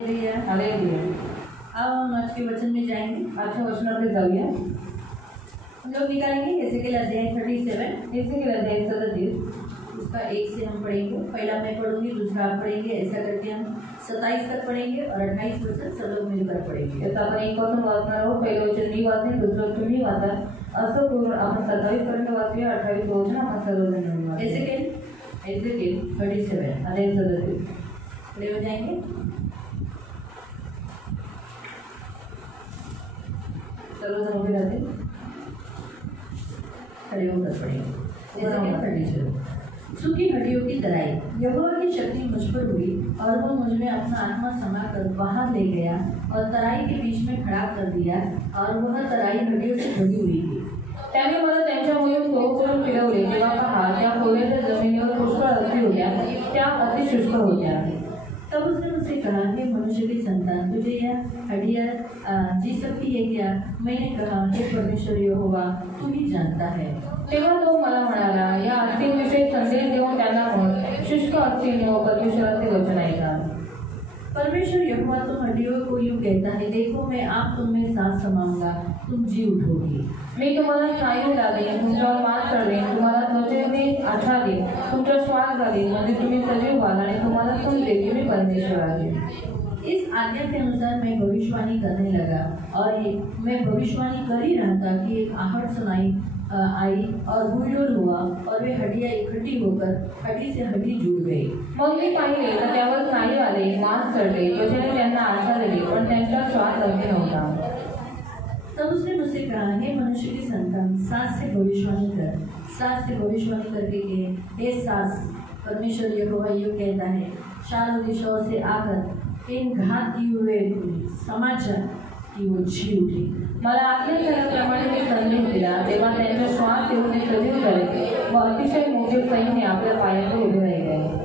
Hallelujah. अब हम आज के वचन में जाएंगे। आजच्या वचनाकडे जाऊया। हम लोग निकालेंगे एजेकिएल अध्याय 37, एजेकिएल अध्याय 37 उसका 1 से हम पढ़ेंगे। पहला मैं पढ़ूंगी, दूसरा आप पढ़ेंगे। ऐसा करके हम 27 तक पढ़ेंगे और 28 वचन सब लोग मिलकर पढ़ेंगे। याचा आपण एक पासून वाचणार आहोत। पहिलं वचन मी वाचेन, दुसरं तुम्ही वाचा। असं करून आपण 27 पर्यंत वाचूया। 28 वचन आपण सर्वजण मिळून वाचूया। एजेकिएल 37 अध्याय 37 खड़े हो जाएंगे। सर्वजण उभे राहतील। खड़े होकर पढ़ेंगे। एजेकिएल 37 सूखी हड्डियों की तराई। यहोवा की शक्ति मुझ पर हुई और वह मुझ में अपना आत्मा समाकर बाहर ले गया और तराई के बीच में खड़ा कर दिया और वह तराई हड्डियों से भरी हुई थी। त्याने मला त्यांच्यामुळे तो करून फिरवले, तेव्हा पहा त्या खोऱ्याच्या जमिनीवर पुष्कळ अस्थी होत्या, त्या अतिशुष्क होत्या। तब उसने मुझसे कहा, हे मनुष्य की संतान, तुझे यह हड्डियाँ जी सकती है क्या? मैंने कहा, हे परमेश्वर यहोवा, तू ही जानता है। तेव्हा तो मला म्हणाला, या अस्थींविषयी संदेश देऊन त्यांना म्हण, शुष्क अस्थींनो परमेश्वराचे वचन ऐका। परमेश्वर यहोवा तुम हड्डियों को यूँ कहता है, देखो मैं आप तुम में सांस समाऊंगा, तुम जी उठोगी। मी तुम्हाला स्नायू लादेन, तुमच्यावर मांस चढवेन, तुम्हाला त्वचेने आठा देईन, तुमचा श्वास घालीन, म्हणजे तुम्ही सजीव व्हाल आणि तुम्हाला समजेल की मी परमेश्वर आहे। इस आज्ञा के अनुसार मैं भविष्यवाणी करने लगा और मैं भविष्यवाणी कर ही रहा था कि एक आहट सुनाई आई और हुलडुल हुआ और वे हड्डियाँ इकट्ठी होकर हड्डी से हड्डी जुड़ गई। मग मी पाहिले तर त्यावर स्नायू आले, मांस चढले, त्वचेने त्यांना आशा दिली, पण त्यांचा श्वास अगदी नव्हता। तब उसने मुझसे कहा, हे मनुष्य की संतान, सांस से भविष्यवाणी कर। सांस से भविष्यवाणी करके कहे, हे सांस, परमेश्वर यहोवा यूँ कहता है, चारों दिशाओं से आकर इन घात किए हुए समाचार की वो जी उठी। मला आज्ञा झाल्याप्रमाणे मी संदेश दिला, तेव्हा त्यांचा श्वास येऊन ते सजीव झाले व अतिशय मोठे सैन्य आपल्या पायावर उभे राहिले।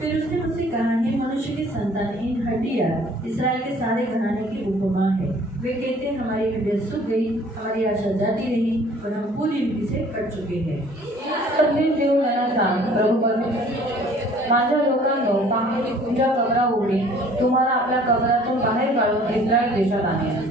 फिर उसने मुझसे कहा, हे मनुष्य की संतान, इन हड्डियाँ इस्राएल के सारे घराने की उपमा है। वे कहते हैं, हमारी हड्डियाँ सूख गई, हमारी आशा जाती रही, पर हम पूरी रीति से कट चुके हैं। संदेश देऊन त्यांना सांग, प्रभू परमेश्वर, माझ्या लोकांनो, पहा, तुमच्या कबरा उघडी, तुम्हाला आपल्या कबरातून बाहेर काढून इस्रायल देशात आणेन।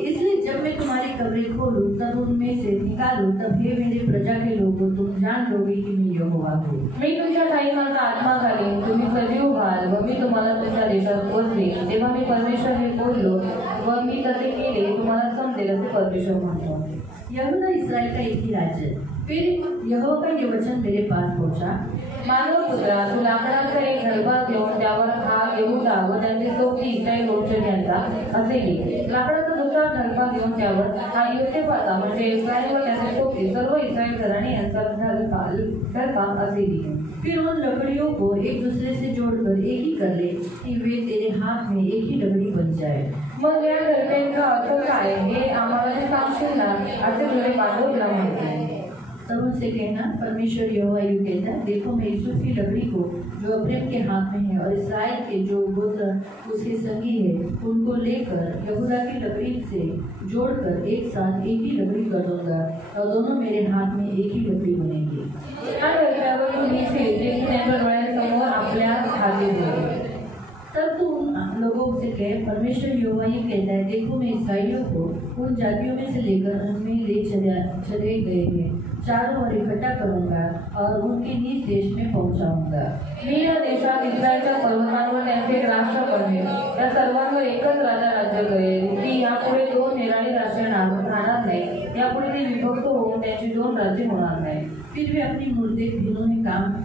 इसलिए जब मैं तुम्हारी कब्रें खोलूं, तब उनमें से निकालूं, तब हे मेरे प्रजा के लोगों, तुम जान लोगे कि मैं यहोवा हूँ। मी तुमच्या ठाई माझा आत्मा घालीन, तुम्ही सजीव व्हाल व मी तुम्हाला तुमच्या देशात पोचवेन। तेव्हा मी परमेश्वर हे बोललो व मी तसे केले, तुम्हाला समजेल असे परमेश्वर म्हणतो। यहूदा इस्राएल का एक ही राज्य। फिर यहोवा का ये वचन मेरे पास पहुंचा, मानव पुत्रा, तू लाकडाचा एक घडबा घेऊन त्यावर हा यहूदा व त्यांचे सोबती इस्रायल वंशज यांचा असे लिह। लाकडाचा दुसरा घडबा घेऊन त्यावर हा योसेफाचा म्हणजे इस्रायल व त्याचे सोबती सर्व इस्रायल घराणे यांचा घडबा असे लिह। फिर उन लकड़ियों को एक दूसरे से जोड़कर एक ही कर ले कि वे तेरे हाथ में एक ही लकड़ी बन जाए। मग या घडप्यांचा अर्थ काय हे आम्हाला ते सांगशील ना, असे तुझे बांधव तुला म्हणते। तब उनसे कहना, परमेश्वर यहोवा यूँ कहता है, देखो मैं यूसुफ की लकड़ी को जो अब्राम के हाथ में है और इस्राएल के जो गोत्र उसके संगी है, उनको लेकर यहूदा की लकड़ी से जोड़कर एक साथ एक ही लकड़ी कर दूंगा और दोनों मेरे हाथ में एक ही लकड़ी बनेगी। तब तो उन लोगों से कहे, परमेश्वर यहोवा ये कहता है, देखो मैं इस्राएलियों को उन जातियों में से लेकर उनमें ले चले गए हैं, चारों ओर इकट्ठा करूंगा और उनके निज देश में पहुंचाऊंगा। मी या देशात इस्रायलच्या पर्वतांवर त्यांचे एक राष्ट्र बनवेन, त्या सर्वांवर एकच राजा राज्य करेल। ती यापुढे दोन निराळी राष्ट्रे राहणार नाही, यापुढे ते विभक्त होऊन त्यांची दोन राज्ये होणार नाही। फिर वे अपनी मूर्ति घिनौने काम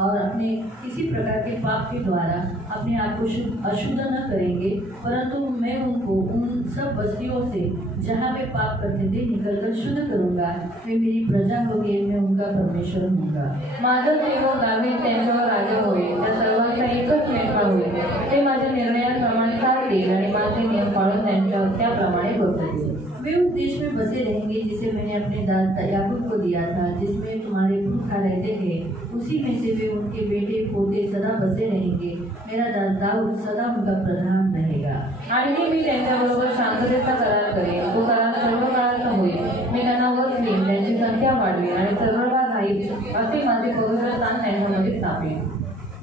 और अपने किसी प्रकार के पाप के द्वारा अपने आप को अशुद्ध न करेंगे, परंतु मैं उनको उन सब बस्तियों से जहाँ वे पाप करते थे निकलकर शुद्ध करूँगा। वे मेरी प्रजा होगी, मैं उनका परमेश्वर होऊंगा। माझा सेवक दावीद त्यांच्यावर राजा होईल, त्या सर्वांचा एकच नेता होईल। ते माझ्या निर्णयाप्रमाणे चालतील आणि माझे नियम पाळून त्यांच्या त्याप्रमाणे वर्ततील। वे उस देश में बसे रहेंगे जिसे मैंने अपने दादा याकूब को दिया था, जिसमें तुम्हारे पुरखा रहते थे। उसी में से वे उनके बेटे पोते सदा बसे रहेंगे। मेरा दादा सदा उनका प्रधान रहेगा। आणि मी त्यांच्याबरोबर शांततेचा करार करेन, तो करार सर्व काळाचा होईल। मी त्यांना वसवीन, त्यांची संख्या वाढवीन आणि सर्व काळ राहील, असे माझे पवित्र स्थान त्यांच्यामध्ये स्थापेन।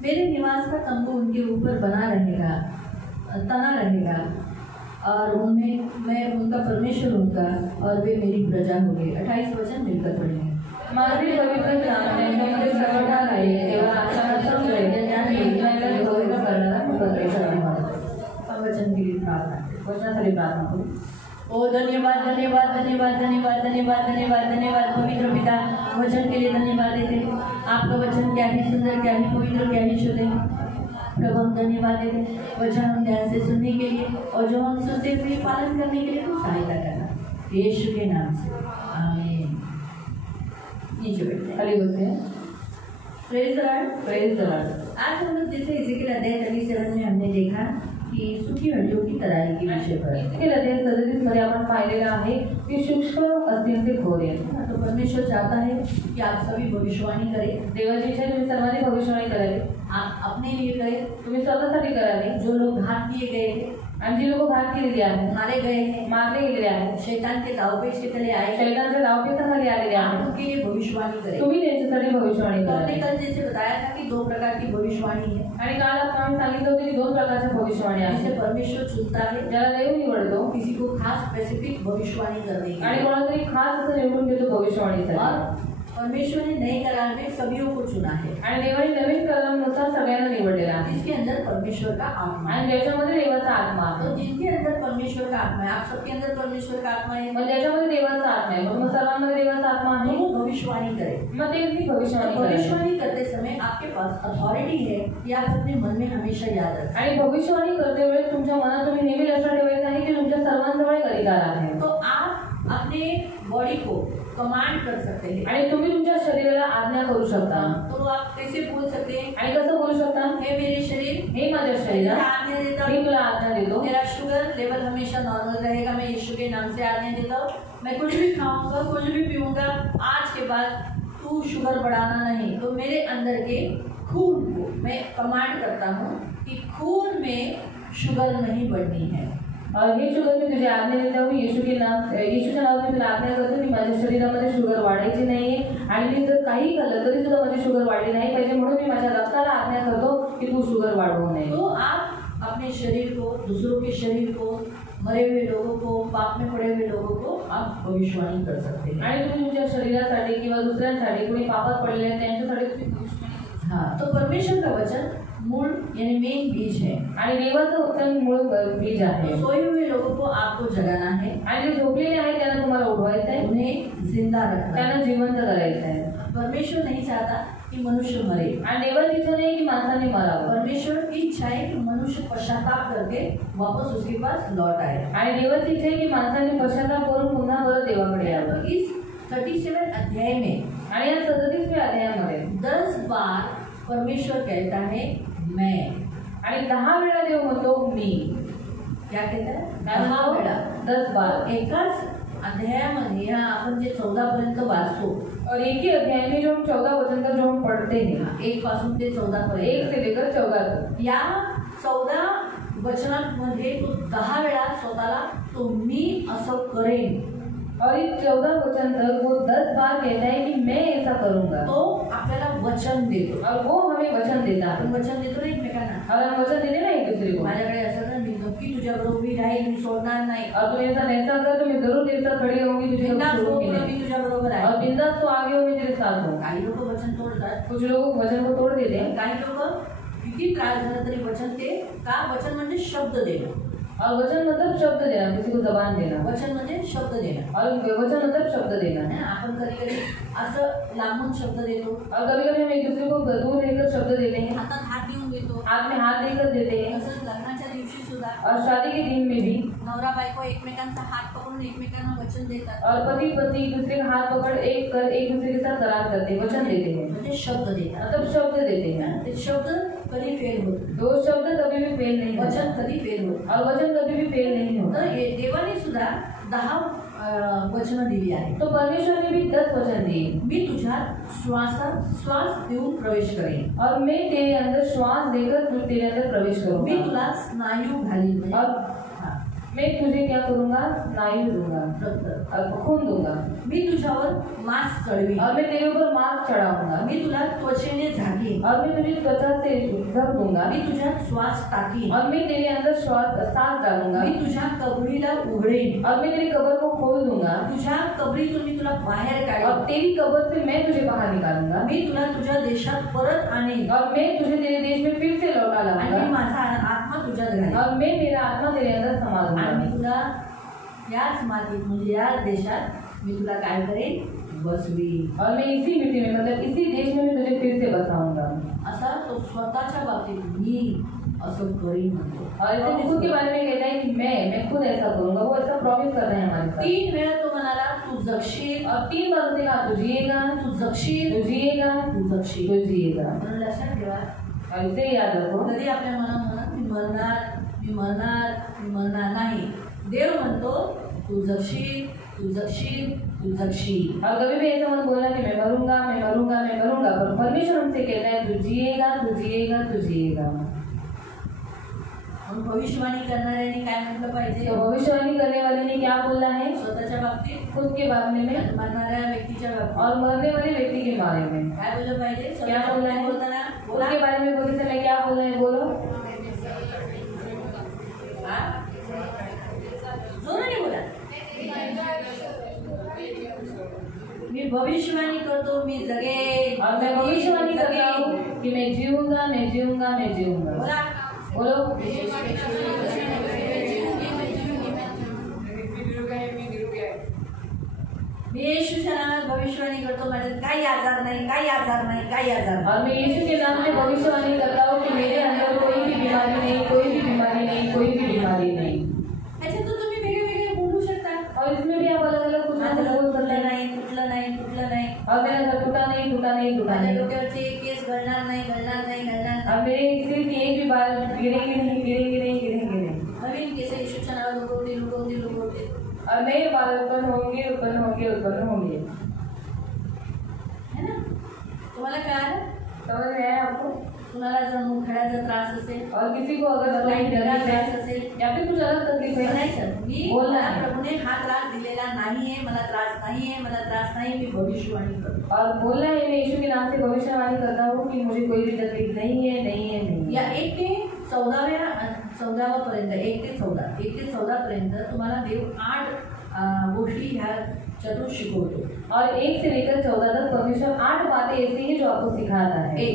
मेरे निवास का तंबू उनके ऊपर बना रहेगा, तना रहेगा, और उनमें मैं उनका परमेश्वर होगा और वे मेरी प्रजा होंगे। 28 वचन मिलकर पढ़ेंगे। माझे पवित्र नाम मध्ये सर्वथा आहे, तेव्हा आकाशात ज्ञान येईल, नाही पवित्र करणारा परमेश्वर आहे। वचन के लिए प्रार्थना, वचनासाठी प्रार्थना करू। ओ धन्यवाद धन्यवाद धन्यवाद धन्यवाद धन्यवाद धन्यवाद धन्यवाद पवित्र पिता, वचन के लिए धन्यवाद देते हैं। आपका वचन क्या ही सुंदर, क्या ही पवित्र, क्या ही शुद्ध है। प्रभु हम धन्यवाद देते हैं वचन हम ध्यान से सुनने के लिए और जो हम सुनते हुए पालन करने के लिए तो सहायता करना, यीशु के नाम से आमीन। नीचे बैठते हैं। खाली बसते हैं। Praise the Lord, praise the Lord. आज हम लोग जैसे इज़ेकिएल अध्याय 37 में हमने देखा की सूखी हड्डियों की तराई के विषय पर। इज़ेकिएल अध्याय 37 मध्ये आपण पाहिलेलं आहे की शुष्क अस्थिंचे घोर आहेत। तो परमेश्वर चाहता है कि आप सभी भविष्यवाणी करें। देवाची इच्छा तुम्ही सर्वांनी भविष्यवाणी करावी, आप अपने लिए करें, तुम्ही स्वतःसाठी करावी। जो लोग घात किए गए थे, आणि जी लोक घात केलेली आहेत, मारे गए हैं, मारले गेलेले आहेत, शैतान के दावपेच के तले आए, शैतानच्या दावपेचाखाली आलेले आप आहेत, उनके लिए भविष्यवाणी करें। तुम्ही त्यांच्यासाठी भविष्यवाणी तो हमने करा। कल जैसे बताया था कि 2 प्रकार की भविष्यवाणी है, आणि काल आपण सांगितलं होतं की 2 प्रकारच्या भविष्यवाणी जिसे आहेत, परमेश्वर चुनता है, ज्याला देव निवडतो किसी को खास स्पेसिफिक भविष्यवाणी करने के आणि लिए। कोणाला तरी खास असं निवडून देतो भविष्यवाणीसाठी। और परमेश्वर ने नए करार में सभी को चुना है, आणि देवाने नवीन कलमानुसार सगळ्यांना निवडलेला आहे, जिसके अंदर परमेश्वर का आत्मा है। आणि ज्याच्यामध्ये देवाचा आत्मा तो आहे। जिनके अंदर परमेश्वर का आत्मा है, आप सबके अंदर परमेश्वर का आत्मा है, मग ज्याच्यामध्ये देवाचा आत्मा आहे, मग सर्वांमध्ये देवाचा आत्मा तो आहे, वो भविष्यवाणी करे। मग ते ती भविष्यवाणी करावी। भविष्यवाणी करते समय आपके पास अथॉरिटी है, ये आप अपने मन में हमेशा याद रखें। आणि भविष्यवाणी करते वेळेस तुमच्या मनात तुम्ही नेहमी लक्षात ठेवायचं आहे की तुमच्या सर्वांजवळ एक अधिकार आहे। तो आप अपने बॉडी को कमांड कर सकते हैं। आणि तुम्ही तुमच्या शरीराला आज्ञा करू शकता। तो आप कैसे बोल सकते हैं? आणि कसं बोलू शकता? हे मेरे शरीर, हे माझ्या शरीरा, मैं आज्ञा देता मी हूँ, तुला आज्ञा देतो, मेरा शुगर लेवल हमेशा नॉर्मल रहेगा, मैं यीशु के नाम से आज्ञा देता हूँ। मैं कुछ भी खाऊंगा, कुछ भी पीऊंगा, आज के बाद तू शुगर बढ़ाना नहीं। तो मेरे अंदर के खून को मैं कमांड करता हूँ कि खून में शुगर नहीं बढ़नी है। और हे शुगर मी तुझी आज्ञा देतो, मी येशूच्या नावाने तुला आज्ञा करतो की माझ्या शरीरामध्ये शुगर वाढायची नाहीये आणि मी जर काही खाल्लं तरी सुद्धा माझी शुगर वाढली नाही पाहिजे, म्हणून मी माझ्या रक्ताला आज्ञा करतो की तू शुगर वाढवू नये। तो आप अपने शरीर को, दूसरों के शरीर को, मरे हुए लोगों को, पाप में पड़े हुए लोगों को आप भविष्यवाणी कर सकते हैं। आणि तुम्ही तुमच्या शरीरासाठी किंवा दुसऱ्यांसाठी कोणी पापात पडले आहेत त्यांच्यासाठी तुम्ही भविष्यवाणी। हाँ, तो परमेश्वर का वचन मूल यानी मेन बीज है, आणि देवाचं वचन मूळ बीज आहे। तो सोए हुए लोगों को आपको जगाना है, आणि जे झोपलेले आहेत त्यांना तुम्हाला उठवायचं आहे, उन्हें जिंदा रखना है। त्यांना जिवंत करायचं आहे। परमेश्वर नहीं चाहता कि मनुष्य मरे, आणि देवाची इच्छा नाही की माणसाने मरावं, परमेश्वर की इच्छा है कि मनुष्य पश्चाताप करके वापस उसके पास लौट आए। आणि देवाची इच्छा आहे की माणसाने पश्चाताप करून पुन्हा परत देवाकडे यावं। तो इस 37 अध्याय में आणि या 37व्या अध्यायामध्ये 10 बार परमेश्वर कहता है मैं, आणि 10 वेळा देव म्हणतो मी। क्या कहता है? काय 10 म्हणतो? वेळा। 10 बार। एकाच अध्यायामध्ये या आपण जे 14 पर्यंत वाचतो, और एक ही अध्याय में जो हम 14 वचन का जो हम पढ़ते हैं, 1 पासून ते 14 1 पर्यंत, से लेकर 14 तक, या 14 वचनांमध्ये तो 10 वेळा स्वतःला तो मी असं करेन, और इस 14 वचन तक वो 10 बार कहता है कि मैं ऐसा करूंगा। तो आपल्याला वचन देतो। और वो हमें वचन देता है, आपण वचन देतो ना एकमेकांना, और हम वचन देते ना एक दूसरे को। माझ्याकडे असं ना, मी नक्की तुझ्याबरोबर उभी राहील, मी सोडणार नाही, और तुम ऐसा कर तो मैं जरूर तेरे साथ खड़ी रहूंगी, तुझे बिंदास हो, छोड़ूंगी नहीं। मी तुझ्याबरोबर आहे। और बिंदास तो आगे हो, मैं तेरे साथ हूँ। काही लोक वचन तोडतात, कुछ लोग वचन को तोड़ देते हैं, काही लोक किती त्रास झाला तरी वचन ते का, वचन म्हणजे शब्द देणं, और वचन मतलब शब्द देना, किसी को जबान देना, वचन म्हणजे शब्द देणं। और वचन मतलब शब्द देना है। आपण कधी कधी असं लांबून शब्द देतो, और कभी कभी हम एक दूसरे को दूर रहकर शब्द देते हैं, हातात हात घेऊन देतो, हाथ में हाथ देकर देते हैं। तसंच लग्नाच्या दिवशी सुद्धा और शादी के दिन में भी, नवरा बायको एकमेकांचा हात पकडून एकमेकांना वचन देतात, और पति पत्नी एक दूसरे का हाथ पकड़ एक दूसरे के साथ करार करते हैं, वचन देते हैं, म्हणजे शब्द देतात। मतलब शब्द देते हैं। ते शब्द कधी फेल होत, तो शब्द कभी भी फेल नहीं होता, वचन कधी फेल होत। और वचन कभी भी फेल नहीं होता। तर हे देवाने सुद्धा 10 वचनं दिली आहे। तो परमेश्वर ने भी 10 वचन दिए। मी तुझ्यात श्वास देऊन प्रवेश करेन, और मैं तेरे अंदर श्वास देकर तेरे अंदर प्रवेश मी करूंगा, तुला स्नायू घालीन, और मैं तुझे क्या करूंगा, स्नायू दूंगा, खून दूंगा, मी तुझ्यावर मांस चढवी, और मैं तेरे ऊपर मांस चढ़ाऊंगा, मी तुला त्वचेने झाकीन, और मैं तुझे त्वचा से ढक दूंगा, मी तुझ्यात श्वास टाकीन, और मैं तेरे अंदर सांस डालूंगा, मी तुझ्या कबरीला उघडेन, और मैं तेरी कब्र को खोल दूंगा, तुझ्या कबरीतून मी तुला बाहेर और काढेन, तेरी कब्र से मैं तुझे बाहर निकालूंगा, मी तुला तुझ्या देशात परत आणेन, और मैं तुझे तेरे देश में फिर से लौटा आणि लाऊंगा, माझा आत्मा तुझ्यात घालेन, और मैं मेरा आत्मा तेरे अंदर समा आणि दूंगा, मी तुला याच मातीत म्हणजे याच देशात मी तुला काय करेन, बसवी. और मैं इसी मिट्टी में मतलब इसी देश में मैं तुझे फिर से बसाऊंगा. असा तो स्वतःच्या बाबतीत मी असं करीन म्हणतो. और ऐसे खुद के बारे में कहता है कि मैं खुद ऐसा करूंगा. वो ऐसा प्रॉमिस कर रहे हैं हमारे साथ. 3 वेळा तो म्हणाला तू जगशील, और 3 बार उसने कहा तू जिएगा, तू जगशील, तू जिएगा, तू जगशील. तू जिएगा. म्हणून लक्षात ठेवा, और इसे याद रखो, कधी आपल्या मनात मी मरणार, मी मरणार, मी मरणार नाही. देव म्हणतो तू जगशील, तू जगशील, तू जगशील. और कभी भी ऐसा मत बोलना कि मैं मरूंगा, मैं मरूंगा, मैं मरूंगा. पर परमेश्वर हमसे कहता है तू जिएगा, तू जिएगा, तू जिएगा. म्हणून भविष्यवाणी करणाऱ्याने काय म्हटलं पाहिजे? तो भविष्यवाणी करने वाले ने क्या बोलना है? स्वतःच्या बाबतीत, खुद के बारे में, मरणाऱ्या व्यक्तीच्या बाबतीत, और मरने वाले व्यक्ति के बारे में काय बोललं पाहिजे? क्या बोलना है? बोलताना खुद के बारे में बोलते समय क्या बोलना है? बोलो. जोराने बोला. मी भविष्यवाणी करतो, मी जगेन. और मैं भविष्यवाणी करता हूँ कि मैं जीऊंगा, मैं जीऊंगा, मैं जीऊंगा. बोला. बोलो. मी येशूच्या नावात भविष्यवाणी करतो, माझ्यात काही आजार नाही, काही आजार नाही, काही आजार नाही. और मैं यीशु के नाम से भविष्यवाणी करता हूँ कि मेरे अंदर कोई भी बीमारी नहीं, कोई भी बीमारी नहीं, कोई भी बीमारी नहीं. त्याच्यातून तुम्ही वेगळे वेगळे बोलू शकता. और इसमें भी आप अलग अलग कुछ ना कुछ बोल सकते तुटलं हैं. नाही, तुटलं नाही, तुटलं नाही. और मेरा घर टूटा नहीं, टूटा नहीं, टूटा माझ्या नहीं. डोक्यावरचे केस गळणार नाही, गळणार नाही, गळणार नाही. और मेरे सिर्फ एक भी बाल गिरेंगे नहीं, गिरेंगे नहीं, गिरेंगे नहीं. नवीन केस येशूच्या नावात उगवतील, उगवतील, उगवतील. और नए बाल उत्पन्न होंगे, उत्पन्न होंगे, उत्पन्न होंगे. है ना? तुम्हाला कळालं? समझ में आया आपको? तुम्हाला जर मुखड्याचा त्रास असेल, और किसी को अगर काही कोई वेगळा तकलीफ त्रास है असेल, या फिर कुछ अलग तकलीफ है, म्हणायचं मी बोलना मला है. प्रभूने हा त्रास दिलेला नाहीये, मला त्रास नाहीये, मला त्रास नाही, मी भविष्यवाणी करतो. और बोलना है मैं यीशु के नाम से भविष्यवाणी करता हूँ कि मुझे कोई भी तकलीफ नहीं है, नहीं है, नहीं है. या 1 ते 14 पर्यंत 1 ते 14 पर्यंत तुम्हाला देव 8 गोष्टी ह्या चतुर शिकवतो. और 1 से लेकर 14 तक परमेश्वर 8 बातें ऐसी हैं जो आपको सिखाता है.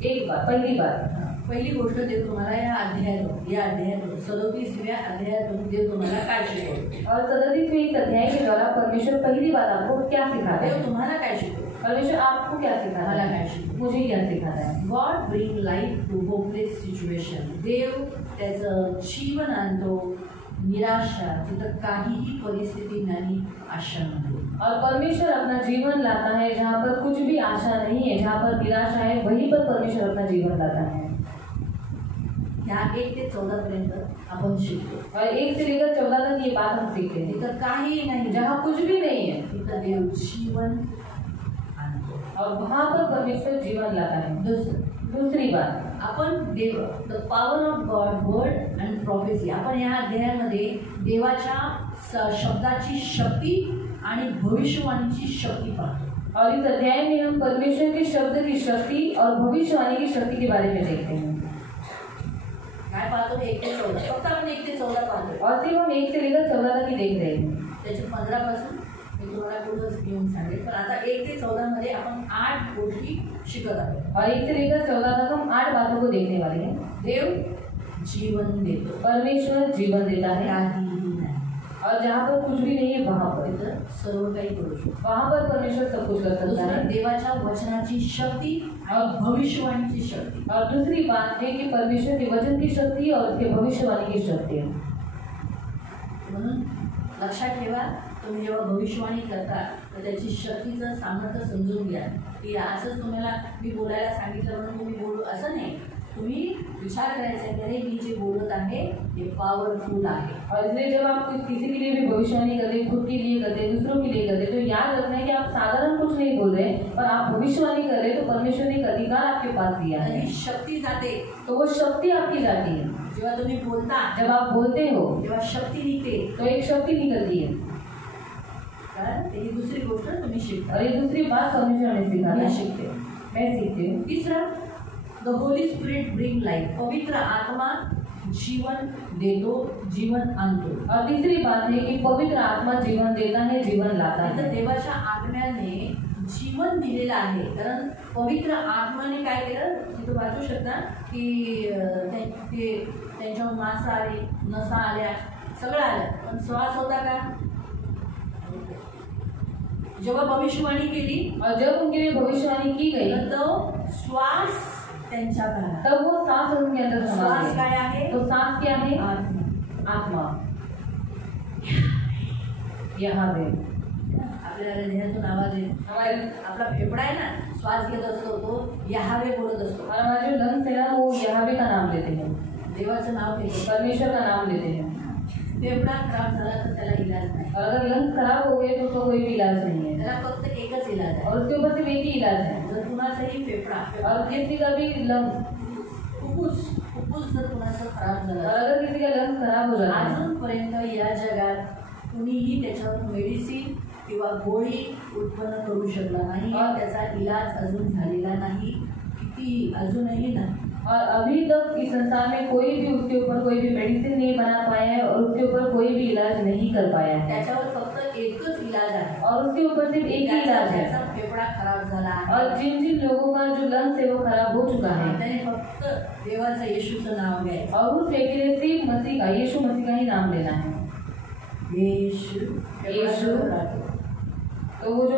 एक बात, पहली बात, पहिली गोष्ट देव तुम्हाला या अध्यायातून 37व्या अध्यायातून देव तुम्हाला काय शिकवतो. और 37वें इस अध्याय के द्वारा परमेश्वर पहली बात आपको क्या सिखाता देव है? तुम्हाला काय शिकवतो. परमेश्वर आपको क्या सिखाता मला है? काय शिकवतो. मुझे क्या सिखाता है? God bring life to hopeless situation. देव त्याचं जीवन आणतो निराशा जिथं काहीही परिस्थिती नाही, आशा नाही. और परमेश्वर अपना जीवन लाता है जहाँ पर कुछ भी आशा नहीं है, जहाँ पर निराशा है, वहीं पर परमेश्वर अपना जीवन लाता है. ह्या 1 ते 14 पर्यंत आपण शिकतो. और 1 से लेकर 14 तक ये बात हम सीखते हैं. तिथं काही नाही, जहाँ कुछ भी नहीं है, तिथं देव जीवन आणतो. और वहाँ पर परमेश्वर जीवन लाता है. दूसरी बात, आपण देव the power of God word and prophecy, आपण या अध्यायामध्ये देवाच्या शब्दाची शक्ती आणि भविष्यवाणीची शक्ती पाहतो. और इस अध्याय में हम परमेश्वर के शब्द की शक्ति और भविष्यवाणी की शक्ति के बारे में देखते हैं. काय पाहतो? 1 ते 14. फक्त आपण 1 ते 14 पाहतो. और सिर्फ हम 1 से लेकर 14 तक ही देख रहे हैं. त्याच्या 15 पासून मी तुम्हाला पुढे घेऊन सांगेल. पण आता 1 ते 14 मध्ये आपण 8 गोष्टी शिकत आहोत. और 1 से लेकर 14 तक हम 8 बातों को देखने वाले हैं. देव जीवन देतो. परमेश्वर जीवन देता है. काहीही नाही. और जहाँ पर कुछ भी नहीं है वहाँ पर तिथं सर्व काही करू शकतो. वहाँ पर परमेश्वर सब कुछ कर सकता दुसरं है. देवाच्या वचनाची शक्ती आणि भविष्यवाणीची शक्ती. और दूसरी बात है कि परमेश्वर के वचन की शक्ति और उसके भविष्यवाणी की शक्ति है. म्हणून लक्षात ठेवा, तुम्ही जेव्हा भविष्यवाणी करता तर त्याची शक्तीचं सामर्थ्य समजून घ्या. की असंच तुम्हाला मी बोलायला सांगितलं म्हणून तुम्ही बोलू असं नाही. तुम्ही विचार करायचा आहे की अरे मी जे बोलत आहे ते पॉवरफुल आहे. और इसलिए जब आप किसी के लिए भी भविष्यवाणी करते, खुद के लिए करते, दूसरों के लिए करते, तो याद रखना है कि आप साधारण कुछ नहीं बोल रहे, पर आप भविष्यवाणी कर रहे, तो परमेश्वर ने एक अधिकार आपके पास दिया है. आणि शक्ती जाते, तो वो शक्ति आपकी जाती है. जेव्हा तुम्ही बोलता, जब आप बोलते हो तेव्हा शक्ती निघते. तो एक शक्ति निकलती है ही दुसरी गोष्ट तुम्ही शिकता. और ये दूसरी बात परमेश्वर ने सिखाया मी है, शिकते. मैं सीखती हूँ. तिसरा, the Holy spirit bring life. पवित्र आत्मा जीवन देतो, जीवन आणतो. और तीसरी बात है कि पवित्र आत्मा जीवन देता है, जीवन लाता तर है. देवाच्या आत्म्याने जीवन दिलेलं आहे. कारण पवित्र आत्माने काय केलं, तिथं वाचू शकता की त्यांच्यावर मांस आली, नसा आल्या, सगळं आलं, पण श्वास होता का? जेव्हा भविष्यवाणी केली और जब उनके लिए भविष्यवाणी की गई तर तो श्वास त्यांच्यात आला. तब वो सांस उनके अंदर समा श्वास गई. काय आहे? तो सांस क्या है? आत्मा. यहाँ पे आपल्याला हृदयातून आवाज येतो. हमारे आपला फेफडा आहे ना, श्वास घेत असतो, तो यहावे बोलत असतो. और हमारे जो लंग्स है ना वो यहावे का नाम लेते हैं, देवाचं नाव घेतो. परमेश्वर का नाम लेते हैं. फेफडा खराब झाला तर त्याला इलाज नाही. और अगर लंग्स खराब हो गए तो उसका कोई भी इलाज नहीं है. त्याला फक्त एकच इलाज आहे. और उसके ऊपर सिर्फ एक ही इलाज है. जर कुणाचाही फेफडा और किसी का भी लंग्स, फुफ्फुस जर कुणाचं खराब और झालं, अगर किसी का लंग्स खराब हो जाता है, अजूनपर्यंत या जगात कुणीही त्याच्यावर मेडिसिन किंवा गोळी उत्पन्न करू शकला नाही. त्याचा इलाज अजून झालेला नाही, किती अजूनही नाही. और अभी तक इस संसार में कोई भी उसके ऊपर कोई भी मेडिसिन नहीं बना पाया है और उसके ऊपर कोई भी इलाज नहीं कर पाया है. त्याच्यावर फक्त एकच इलाज आहे. और उसके ऊपर सिर्फ एक ही इलाज है. त्याचा फेफडा खराब झाला आहे, और जिन जिन लोगों का जो लंग्स है वो खराब हो चुका है, त्याने फक्त देवाचं येशूचं नाव घ्यायचं. और उस व्यक्ति ने सिर्फ मसीह का, यीशु मसीह का ही नाम लेना है. येशू येशू. तो वो जो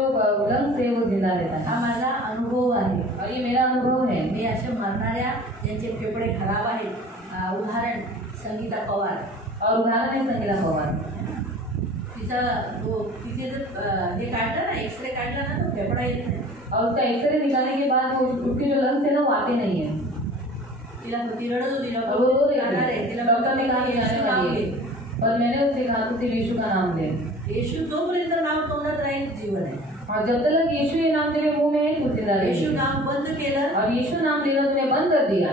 लंग्स है वो जिंदा रहता हा है. माझा अनुभव आहे. और ये मेरा अनुभव है. मी असे मरणाऱ्या ज्यांचे फेफडे खराब आहेत, उदाहरण संगीता पवार. और उदाहरण है संगीता पवार. तिचे जर हे काढलं ना, एक्सरे काढला ना, तो फेफडा येत नाही. और उसका एक्सरे निकालने के बाद वो उसके जो लंग्स है ना वो आते नहीं है. ती रडत होती. और वो रो रही जाणार आहे. थी. तिला डॉक्टर ने कहा कि येशू जाने नाव वाली घे. है. पर मैंने उससे कहा तो सिर्फ यीशु का नाम ले. येशू जोपर्यंत नाव तोंडात राहील जीवन आहे. और जब तक यीशु ये नाम तेरे मुंह में है तो जिंदा येशू रहेगी. नाव बंद केलं, और यीशु नाम लेना तूने बंद कर दिया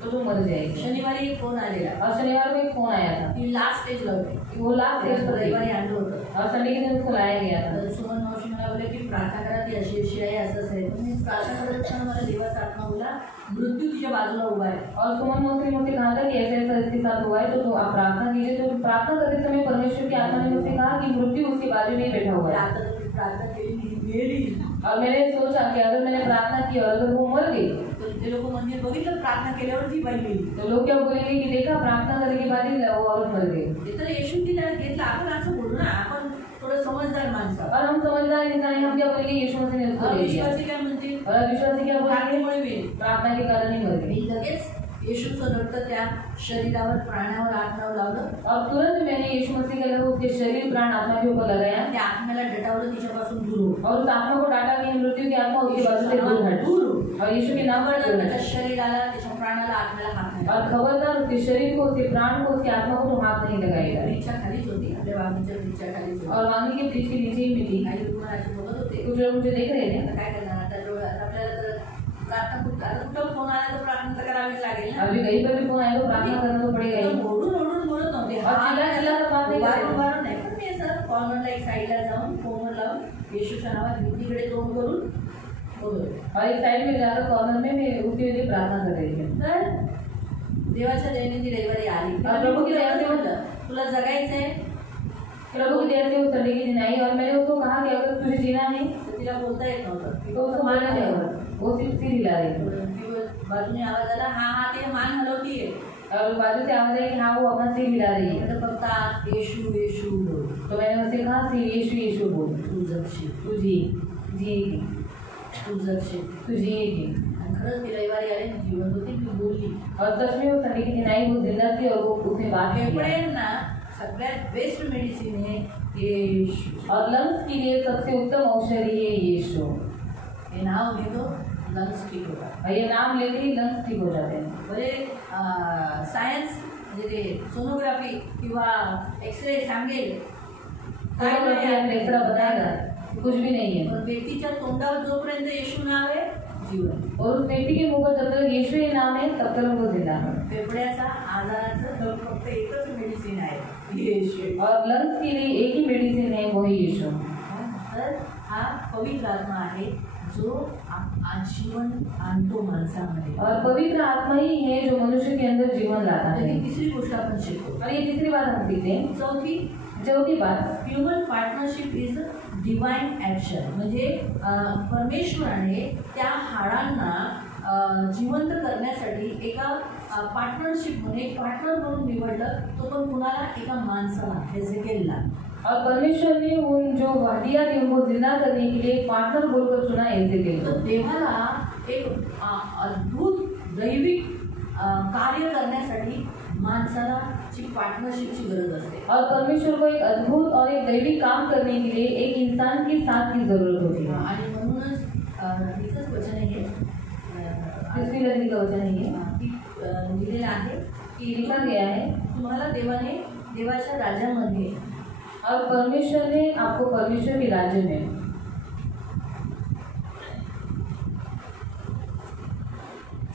तो तू मर जाएगी. शनिवारी एक फोन आलेला. और शनिवार को एक फोन आया था ती लास्ट स्टेजला होती. कि वो लास्ट स्टेज पर थी. रविवारी आणलं होतं. और संडे के दिन उसको लाया गया था. तर सुमन मावशी मला बोलले की प्रार्थना करा, ती अशी अशी आहे, असंच आहे. मी प्रार्थना करत असताना मला देवाचा आत्मा बोला, मृत्यू तिच्या बाजूला उभा आहे. और सुमन मौसी मुझसे कहा था कि ऐसा ऐसा इसके साथ हुआ है तो आप प्रार्थना कीजिए. तो प्रार्थना करते समय परमेश्वर की आत्मा ने मुझसे कहा कि मृत्यु उसके बाजू में ही बैठा हुआ है. आता तर मी प्रार्थना केली, मी गेली. और मैंने सोचा कि अगर मैंने प्रार्थना की और अगर वो मर गई तर ते लोक म्हणजे बघितलं, प्रार्थना केल्यावर ती बाई गेली. तो लोग क्या बोलेंगे कि देखा प्रार्थना करने के बाद ही वो औरत मर गई. ते तर येशू तिला घेतला. आपण असं बोलू ना, आपण थोडं समजदार माणसं. और हम समझदार इंसान हैं, हम क्या बोलेंगे यीशु मसीह ने उसको ले लिया. विश्वासी काय म्हणतील, और अविश्वासी क्या बोलेंगे प्रार्थनेमुळे वेळ. प्रार्थना के कारण ही मर गई. मी लगेच येशूचं रक्त त्या शरीरावर, प्राणावर, आत्म्यावर लावलं. और तुरंत मैंने यीशु मसीह के लहू उसके शरीर प्राण आत्मा के ऊपर लगाया त्या आत्म्याला डटावलं, तिच्यापासून दूर हो. और उस आत्मा को डांटा कि मृत्यू की आत्मा उसके बाजू से दूर हट. दूर हो. और यीशु के नाम पर दूर त्याच्या हट. शरीराला, त्याच्या प्राणाला, आत्म्याला हात नाही. और खबरदार उसके शरीर को, उसके प्राण को, उसकी आत्मा को तो हाथ नहीं लगाएगा. ब्रिजच्या खालीच होती, आपल्या वाघीच्या ब्रिजच्या खालीच होती. और वांगी के ब्रिज के नीचे ही मिट्टी. काही लोक मला असे बोलत होते, कुछ लोग मुझे देख रहे थे. आता काय करणार, आता आपल्याला जर प्रार्थना कुठं फोन आला तर प्रार्थना तर करावीच लागेल ना. अभी कहीं पर भी फोन आएगा प्रार्थना करना तो पड़ेगा ही. ओढून ओढून बोलत नव्हते. और चिल्ला कर बात नहीं करते. उभारून नाही, पण मी असं कॉर्नरला एक साईडला जाऊन फोनवर लावून येशूच्या नावात भीतीकडे तोंड करून बोलत. और एक साइड में जाकर कॉर्नर में मैं उसके लिए प्रार्थना कर रही थी. तर देवाच्या दैनंदिन रविवारी आली. और प्रभु की दया से म्हटलं, तुला जगायचंय. प्रभु की दया से वो संडे के दिन आई और मैंने उसको कहा कि अगर तुझे जीना है तर तिला बोलता येत नव्हतं. तो उसको बोलना नहीं होगा. वो सिर्फ सिर हिला रही थी. बाजूने आवाज आला, हा हा ते मान हलवतीये. और बाजू से आवाज आई कि हाँ वो अपना सिर हिला रही है. तर फक्त येशू येशू बोल. तो मैंने उससे कहा सिर यीशु यीशु बोल. तू जगशील, तू जिएगी. तू जगशील. तू जिएगी. आणि खरंच ती रविवारी आली, जीवन होती, ती बोलली. और सच में वो संडे के दिन आई, वो जिंदा थी और वो उसने बात की. फेफड्यांना सगळ्यात बेस्ट मेडिसिन आहे येशू. और लंग्स के लिए सबसे उत्तम औषधि है यीशु. हे नाव घेतो, लंग्स ठीक होतात. और ये नाम लेते ही लंग्स ठीक हो जाते हैं. म्हणजे सायन्स म्हणजे ते सोनोग्राफी किंवा एक्सरे सांगेल काय एक्सरा बताएगा कुछ भी नहीं है. पण व्यक्तीच्या तोंडावर जोपर्यंत येशू नाव आहे, जीवन. और उस व्यक्ति के मुंह पर जब तक यीशु ही नाम है तब तक वो जिंदा है. फेफड्याचा आजाराचं फक्त एकच मेडिसिन आहे, येशू. और लंग्स के लिए एक ही मेडिसिन है, वो है यीशु. तर हा पवित्र आत्मा आहे जो आजीवन आणतो माणसामध्ये. और पवित्र आत्मा ही है जो मनुष्य के अंदर जीवन लाता है. तिसरी गोष्ट आपण शिकतो. और ये तीसरी बात हम सीखते हैं. चौथी बात, human partnership is divine action. म्हणजे परमेश्वराने त्या हाडांना जिवंत करण्यासाठी एका पार्टनरशिप म्हणून एक पार्टनर म्हणून निवडलं. तो पण कुणाला? एका माणसाला, हेजेकियलला. और परमेश्वर ने उन जो हड्डियां थी उनको जिंदा करने के लिए एक पार्टनर बोलकर चुना एजेकियल. तो देवाला एक अद्भुत दैविक कार्य करण्यासाठी माणसाला ची पार्टनरशिपची गरज असते. और परमेश्वर को एक अद्भुत और एक दैविक काम करने के लिए एक इंसान के साथ की जरूरत होती है. आणि म्हणूनच इथंच वचन आहे, तीसरी लकड़ी का वचन है, लिहिलेलं आहे कि लिखा गया है, तुम्हाला देवाने देवाच्या राज्यामध्ये और परमेश्वर ने आपको परमेश्वर के राज्य में.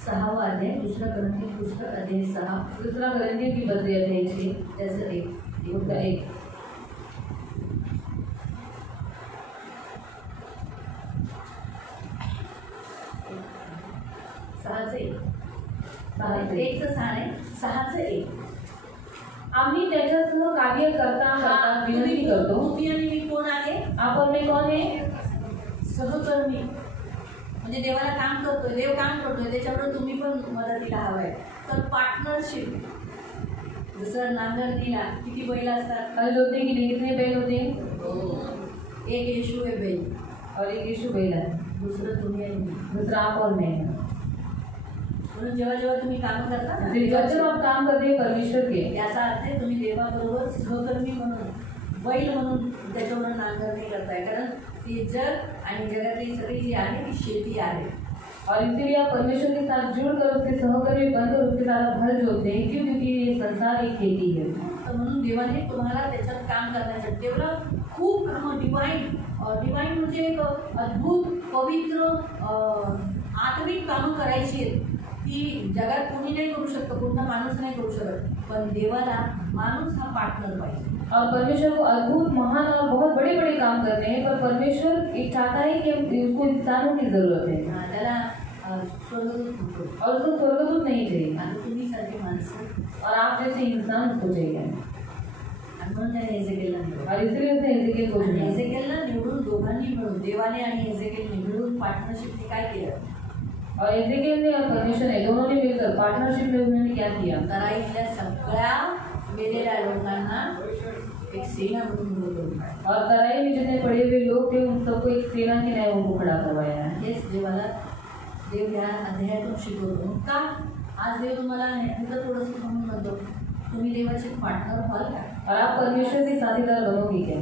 6वा अध्याय, दुसरा ग्रंथी पुस्तक अध्याय 6, दूसरा ग्रंथी की बदली अध्याय 6 त्याचं 1. 6चं 1. 1चं 6 आहे, 6चं 1. आम्ही त्याच्यासह कार्य करता विनंती करतो. तुम्ही आणि मी कोण आहे? आपण में कौन है? सहकर्मी. म्हणजे देवाला काम करतोय, देव काम करतोय, त्याच्याबरोबर तुम्ही पण मदतीला हवाय. तर पार्टनरशिप. जसं नांगरणीला किती बैल असतात? हल जोतने के लिए कितने बैल होते हैं? एक येशू आहे बैल, और एक यीशु बैल है, दुसरं तुम्ही आणि मी. दूसरा आप और मैं है. म्हणून जेव्हा जेव्हा तुम्ही काम करता ना, जब आप काम करते हैं परमेश्वर के, याचा अर्थ आहे तुम्ही देवाबरोबर सहकर्मी म्हणून, बैल म्हणून त्याच्याबरोबर नांगरणी करताय. कारण ती जग आणि जगातली सगळी जी आहे ती शेती आहे. और इसीलिए आप परमेश्वर के साथ जुड़कर उसके सहकर्मी बनकर उसके साथ हल जोतते हैं. क्यों? क्योंकि ये संसार एक खेती है. तर म्हणून देवाने तुम्हाला त्याच्यात काम करण्यासाठी देवाला खूप कामं डिवाइन म्हणजे एक अद्भुत पवित्र आत्मिक कामं करायची आहेत. ती जगात कोणी नाही करू शकत, कोणता माणूस नाही करू शकत. पण देवाला माणूस हा पार्टनर पाहिजे. और परमेश्वर को अद्भुत महान और बहुत बड़े बड़े काम करने हैं, पर परमेश्वर एक चाहता है कि उसको इंसानों की जरूरत है. त्याला स्वर्गदूत म्हणतो. और उसको स्वर्गदूत नहीं चाहिए, आणि तुम्ही सारखे माणसं और आप जैसे इंसान उसको चाहिए. आणि म्हणून त्याने एजेकियलला निवडलं. और इसलिए उसने एजेकियल को चुना. एजेकियलला निवडून दोघांनी मिळून, देवाने आणि एजेकियलने मिळून पार्टनरशिपने काय केलं? और एजेकियल ने और परमेश्वर ने दोनों ने मिलकर पार्टनरशिप में उन्होंने क्या किया? तराईतल्या सगळ्या मेलेल्या लोकांना एक सेना म्हणून बोलवलं. और तराई में जितने पड़े हुए लोग थे उन सबको एक सेना के न्याय उनको खड़ा करवाया. हेच देवाला देव या अध्यायातून शिकवतो. का आज देव तुम्हाला ह्याचं थोडंसं म्हणून म्हणतो, तुम्ही देवाचे पार्टनर व्हाल का? और आप परमेश्वर के साथीदार बनोगे क्या?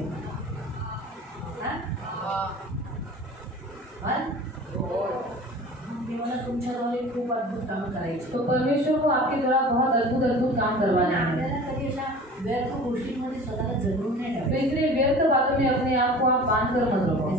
देवाला तुमच्याद्वारे खूप अद्भुत कामं करायची. तो परमेश्वर को आपके द्वारा बहुत अद्भुत अद्भुत काम करवाना है. आपल्याला कधी अशा व्यर्थ गोष्टींमध्ये स्वतःला जगून नाही तो ठेवायचं. इसलिए व्यर्थ बातों में अपने आप को आप बांध कर मत रखो.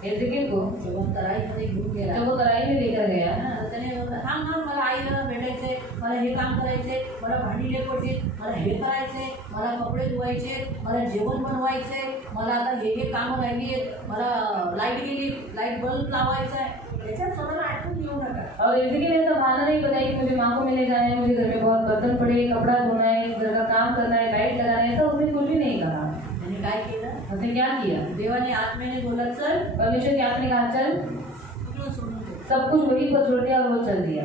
एजेकियल को जेव्हा तराईमध्ये घेऊन गेला, जब वो तराई में लेकर गया, त्याने मला आईला भेटायचंय, मला हे काम करायचंय, मला भांडी लेपायची, मला हे करायचंय, मला कपडे धुवायचे, मला जेवण बनवायचंय, मला आता हे कामं राहिली आहेत, मला लाईट गेली, लाईट बल्ब लावायचा आहे. त्याच्यात स्वतःला आठवून येऊ नका. और एजेकियल ऐसा बहाना नहीं बताया कि मुझे माँ को मिलने जाना है, मुझे घर में बहुत बर्तन पड़े, कपड़ा धोना है, घर का काम करना है, लाइट लगाना है. ऐसा उसने कुछ भी नहीं कहा. त्याने काय केलं? उसने क्या किया? देवाने आत्मेने बोला चल, परमेश्वर के आपने कहा चल, तिकडून सोडून दे. सब कुछ वहीं पर छोड़ दिया और वो चल दिया.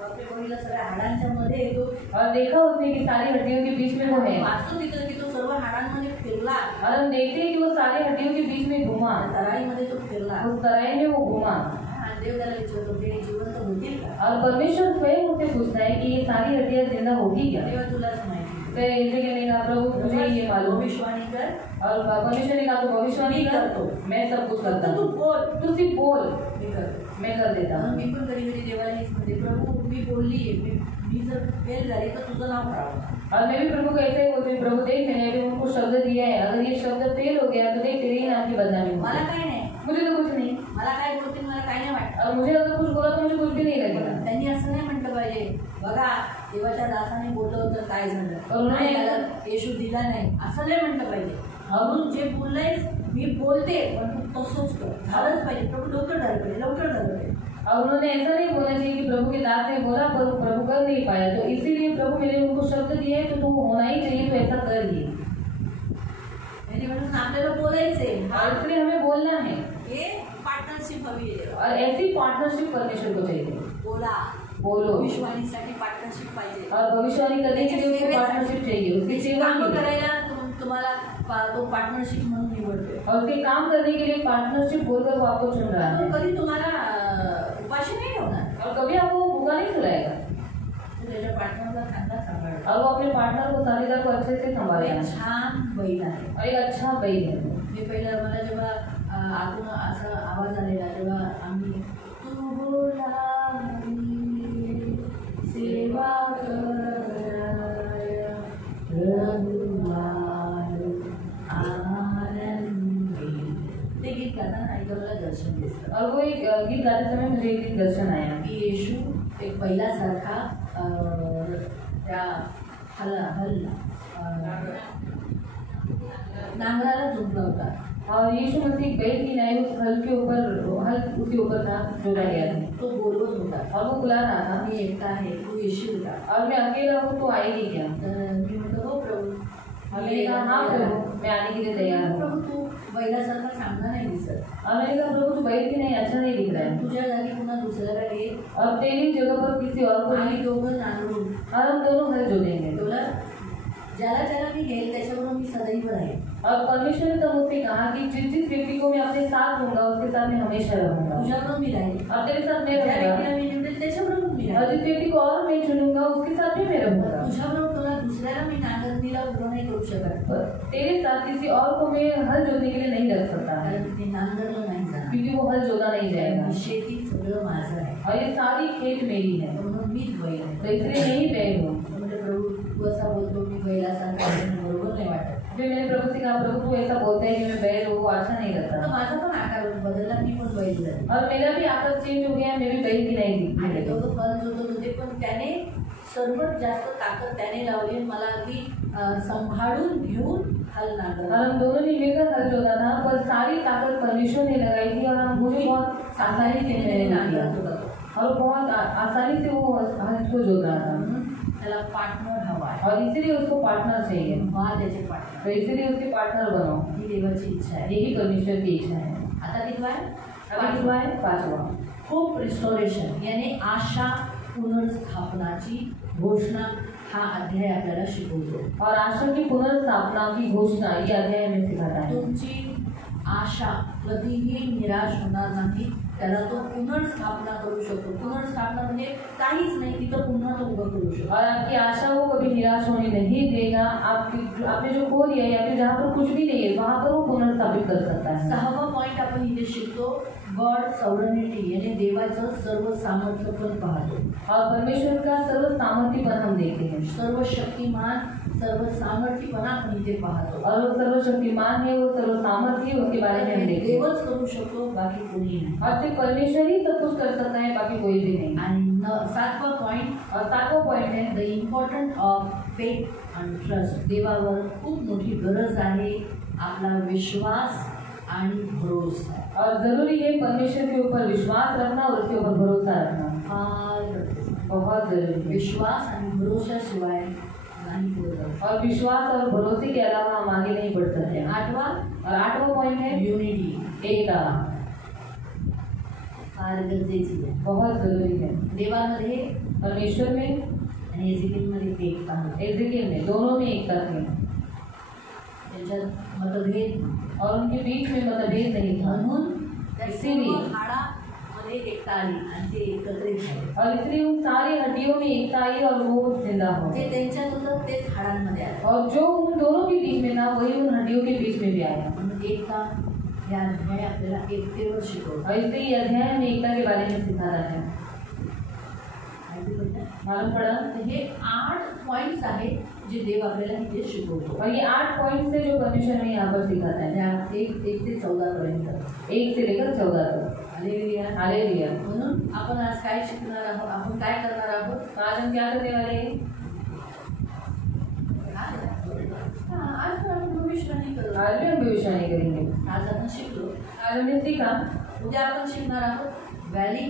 बापरे, बघितलं सगळ्या हाडांच्या मध्ये येतो. और देखा उसने कि सारी हड्डियों के बीच में वो है. वाचतो तिथं की तो सर्व हाडांमध्ये फिरला. और हम देखते हैं कि वो सारी हड्डियों के बीच में घुमा. तराईमध्ये तो फिरला. उस तराई में वो घुमा. देव त्याला विचारतो, ते जिवंत होतील का? और परमेश्वर स्वयं उसे पूछता है कि ये सारी हड्डियां जिंदा होगी क्या? देवा तुलाच माहिती. तो ऐसे कहने का प्रभु मुझे ये मालूम. भविष्यवाणी कर. और परमेश्वर ने कहा तो भविष्यवाणी कर, मैं सब कुछ करता तू हूँ, बोल, तू सिर्फ बोल, मी करतो. मैं कर देता हूँ. मी पण कधी कधी देवाला हेच म्हणते, प्रभू मी बोलली, मी जर फेल झाली तर तुझं नाव खराब. और मैं भी प्रभु को ऐसे ही बोलती हूँ, प्रभु देख मैंने अभी उनको शब्द दिया है, अगर ये शब्द फेल हो गया तो देख तेरे ही नाम की बदनामी होगी. मला काय नाही, मुझे तो कुछ नहीं, मला काय बोलतील मला काय नाही वाटत. और मुझे अगर कुछ बोला तो मुझे कुछ भी नहीं लगेगा. त्यांनी असं नाही म्हटलं पाहिजे, बघा देवाच्या दासाने बोललं होतं काय झालं, नाही झालं, येशू दिला नाही, असं नाही म्हटलं पाहिजे. अजून जे बोललंय मी बोलते पण तू तसंच कर, झालंच पाहिजे. प्रभू लवकर झालं पाहिजे, लवकर झालं पाहिजे. और उन्होंने ऐसा नहीं बोलना चाहिए कि प्रभु के दास ने बोला पर प्रभु कर नहीं पाया, तो इसीलिए प्रभु मेरे उनको शब्द दिए तो तुम होना ही चाहिए, तो ऐसा कर दिए. म्हणून आपल्याला बोलायचंय, और इसलिए हमें बोलना है. हे पार्टनरशिप हवी आहे. और ऐसी पार्टनरशिप परमेश्वर को चाहिए. बोला, बोलो. भविष्यवाणीसाठी पार्टनरशिप पाहिजे. और भविष्यवाणी करने के लिए उसको पार्टनरशिप चाहिए, उसकी सेवा काम करायला तुम्हाला तो पार्टनरशिप म्हणून निवडतोय. और उसके काम करने के लिए पार्टनरशिप बोलकर वो आपको चुन रहा है. कधी तुम्हाला उपाशी नाही होणार और कभी आपको भूखा नहीं खिलाएगा. त्याच्या पार्टनरला चांगला सांभाळतो. और वो अपने पार्टनर को साथीदार को अच्छे से संभालेगा. छान बैल आहे. और एक अच्छा बैल है. मी पहिला मला जेव्हा आतून असा आवाज आलेला तेव्हा आम्ही तू बोला सेवा कराय ते गीत गाताना ऐकलं मला दर्शन दिसलं. और वो एक गीत गाते समय मुझे एक दर्शन आया की येशू एक बैलासारखा त्या नांगराला झुंपला होता. और यीशु मसीह बैल की नाई उस हल के ऊपर, हल उसके ऊपर था जोड़ा गया था. तो बोलवत होता और वो बुला रहा था, मी एकटा आहे, तू येशील का. और मैं अकेला हूँ तो आएगी क्या. मी म्हटलं हो प्रभू. मैंने कहा हाँ प्रभु, मैं आने के लिए तैयार हूँ. प्रभू तू बैलासारखा चांगला नाही दिसत. और मैंने कहा प्रभु तू बैल की नहीं अच्छा नहीं दिख रहा है. तुझ्या जागी पुन्हा दुसऱ्याला घे और तेरी जगह पर किसी और को आणि दोघं नांगरून. और हम दोनों हल जोड़ेंगे. बोला ज्याला ज्याला मी घेईल त्याच्याबरोबर मी सदैव राहील. और परमेश्वर ने तब मुझसे कहा कि जिस जिस व्यक्ति को मैं अपने साथ लूंगा उसके साथ मैं हमेशा रहूंगा. तुझ्याबरोबर मी राहील. और तेरे साथ मैं ज्या रहूंगा. व्यक्तीला मी निवडेल त्याच्याबरोबर मी और राहील. जिस व्यक्ति को और मैं चुनूंगा उसके साथ भी मैं रहूंगा. तुझ्याबरोबर तुला दुसऱ्याला मी नांगरणीला उभं नाही करू शकत. तेरे साथ किसी और को मैं हल जोड़ने के लिए नहीं रख सकता, कारण ते नांगरलं नाही जाणार. क्योंकि वो हल जोड़ा नहीं जाएगा. शेती सगळं माझं आहे. और ये सारी खेत मेरी है, म्हणून मीच बैल आहे. तो इसलिए मैं ही बैल हूँ. म्हणजे प्रभू तू असा बोलतो मी बैलासारखा बरोबर नाही वाटत. फिर मैंने प्रभु से कहा प्रभु तू ऐसा बोलते है कि मैं बैल हूँ, वो अच्छा नहीं तर लगता. माझा पण आकार बदलला, मी पण बैल झाले. और मेरा भी आकार चेंज हो गया, मैं भी बैल की नहीं आणि दिखने तो लगी. फल जोतत होते पण त्याने सर्वात जास्त ताकद त्याने लावली. मला अगदी सांभाळून घेऊन हल नांगर. और हम दोनों ने मिलकर हल जोता था, पर सारी ताकत परमेश्वर ने लगाई थी और हम मुझे बहुत आसानी से मैंने नांगरत किया. होता. और बहुत आसानी से वो हल को जोत रहा था. त्याला पार्टनर हवा आहे. और इसीलिए उसको पार्टनर चाहिए. व्हा त्याचे पार्टनर. तो इसीलिए उसके पार्टनर बनो. ही देवाची इच्छा आहे. यही परमेश्वर की इच्छा है. आता कितवा आहे? पांचवा है. पांचवा होप रिस्टोरेशन यानी आशा पुनर्स्थापनाची घोषणा हा अध्याय आपल्याला शिकवतो. और आशा की पुनर्स्थापना की घोषणा ये अध्याय में सिखाता है. तुमची आशा कधीही निराश होणार नाही. त्याला तो पुनर्स्थापना करू शकतो. पुनर्स्थापना म्हणजे काहीच नाही, तिथं पुन्हा तो उभं करू शकतो. और आपकी आशा को कभी निराश होने नहीं देगा. आपने जो खो दिया या फिर जहाँ पर कुछ भी नहीं है वहाँ पर वो पुनर्स्थापित कर सकता है. 6वा पॉइंट आपण इथे शिकतो गॉड सॉव्हरनिटी यानी देवाचं सर्व सामर्थ्य पण पाहतो. और परमेश्वर का सर्व सामर्थ्यपन हम देखते हैं. सर्व शक्तिमान सर्व सामर्थ्यपणा आपण इथे पाहतो. और वो सर्वशक्तिमान है, वो सर्व सामर्थ्य उसके बारे में हम देखते हैं. देवच करू शकतो, बाकी कोणी नाही. और सिर्फ परमेश्वर ही सब कुछ कर सकता है, बाकी कोई भी नहीं. आणि 7वा पॉइंट और 7वां पॉइंट है the important of faith and trust. देवावर खूप मोठी गरज आहे आपला विश्वास आणि भरोसा. और जरूरी है परमेश्वर के ऊपर विश्वास रखना और उसके ऊपर भरोसा रखना. बहुत जरूरी है. विश्वास आणि भरोशाशिवाय नाही पुढे. और विश्वास और भरोसे के अलावा हम आगे नहीं बढ़ सकते. 8वा और 8वां पॉइंट है युनिटी. एकता. फार गरजेची आहे. बहुत जरूरी है. देवामध्ये परमेश्वर में आणि एजिकिलमध्ये एकता आहे. एजिकियल में दोनों में एकता थी. त्यांच्यात मतभेद और उनके बीच में मतभेद नहीं था. म्हणून इसीलिए हाडामध्ये एकता आली आणि ते एकत्रित झाले. और इसलिए उन सारी हड्डियों में एकता आई और वो जिंदा हो. जे त्यांच्यात होतं तेच हाडांमध्ये आलं. और जो उन दोनों के बीच में था वही उन हड्डियों के बीच में भी आया. म्हणून एकता या अध्याय आपल्याला एकतेवर शिकवतो. और इसलिए ये अध्याय में एकता के बारे में सिखाता है. माहिती पडलं? मालूम पड़ा. हे 8 पॉइंट्स आहेत जे देव आपल्याला इथे शिकवतो. और ये 8 पॉइंट्स है जो परमेश्वर हमें यहाँ पर सिखाता है. त्या 1 ते 14 पर्यंत. 1 से लेकर 14 तक. हालेलुया. हालेलुया. म्हणून आपण आज काय शिकणार आहोत, आपण काय करणार आहोत. आज हम क्या करने वाले हैं. आज आपण भविष्यवाणी करू. आज भी हम भविष्यवाणी करेंगे. आज आपण शिकलो. आज हमने सीखा. उद्या आपण शिकणार आहोत व्हॅली.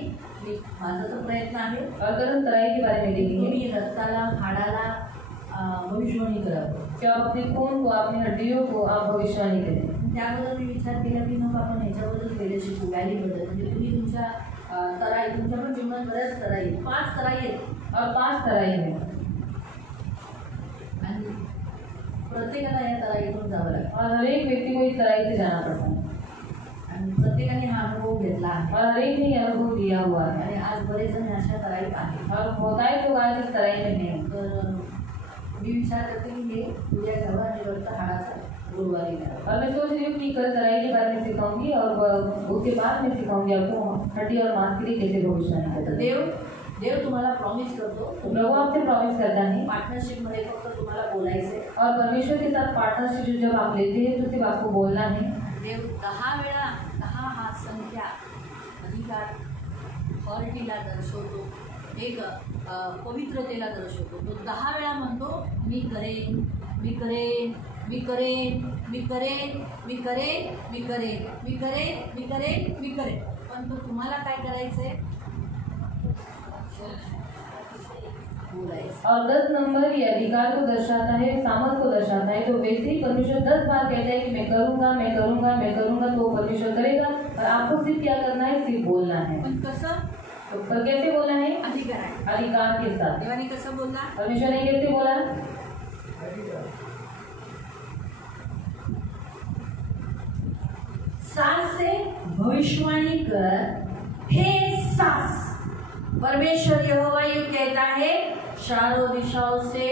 माझा तो प्रयत्न आहे. और कदम तराई के बारे में देखेंगे. तुम्ही रक्ताला हाडाला भविष्यवाणी करावं. कि आप अपने खून को, अपनी हड्डियों को आप भविष्यवाणी करें. त्याबद्दल मी विचार केला की मग आपण ह्याच्याबद्दल पहिले शिकू. व्हॅलीबद्दल म्हणजे तुम्ही तुमच्या तराई, तुमच्या पण जीवनात बऱ्याच तराई, 5 तराई आहेत. और 5 तराई है. आणि प्रत्येकाला या तराईतून जावं लागतं. और हर एक व्यक्ति को इस तराई से जाना पड़ता है. आणि प्रत्येकाने हा अनुभव घेतला आहे. और हर एक ने यह अनुभव दिया हुआ है. आणि आज बरेच जण अशा तराईत आहेत. और होता है तो आज इस तराई में है. तर मी विचार करते की हे उद्या घ्यावं आणि रक्त हाडाचा गुरुवारी घ्यावं. और मैं सोच रही हूँ कि कल तराई के बारे में सिखाऊंगी और उसके बाद में सिखाऊंगी आपको हड्डी और मांस के लिए कैसे भविष्यवाणी करते हैं. देव तुम्हाला प्रॉमिस करतो. प्रभु आपसे प्रॉमिस करता है. पार्टनरशिप मध्ये फक्त तुम्हाला बोलायचे. और परमेश्वर के साथ पार्टनरशिप जब आप लेते हैं तो सिर्फ आपको बोलना है. देव 10 वेळा 10 हा संख्या अधिकार ऑथॉरिटीला दर्शवतो. एक पवित्रतेला दर्शवतो. तो 10 वेळा म्हणतो मी करेन, मी करेन, मी करेन, मी करेन, मी करेन, मी करेन, मी करेन, मी करेन, मी करेन. पण तो तुम्हाला काय करायचंय. और 10 नंबर ये अधिकार को दर्शाता है, सामर्थ को दर्शाता है. तो वैसे ही परमेश्वर 10 बार कहता है कि मैं करूंगा, मैं करूंगा, मैं करूंगा. तो परमेश्वर करेगा. और आपको सिर्फ क्या करना है, सिर्फ बोलना है. पण कसं. तो पर कैसे बोलना है. अधिकार अधिकार के साथ. देवाने कसं बोलला. परमेश्वर ने कैसे बोला. सास से भविष्यवाणी कर हे सास. परमेश्वर यहोवा यूं कहता है चारों दिशाओं से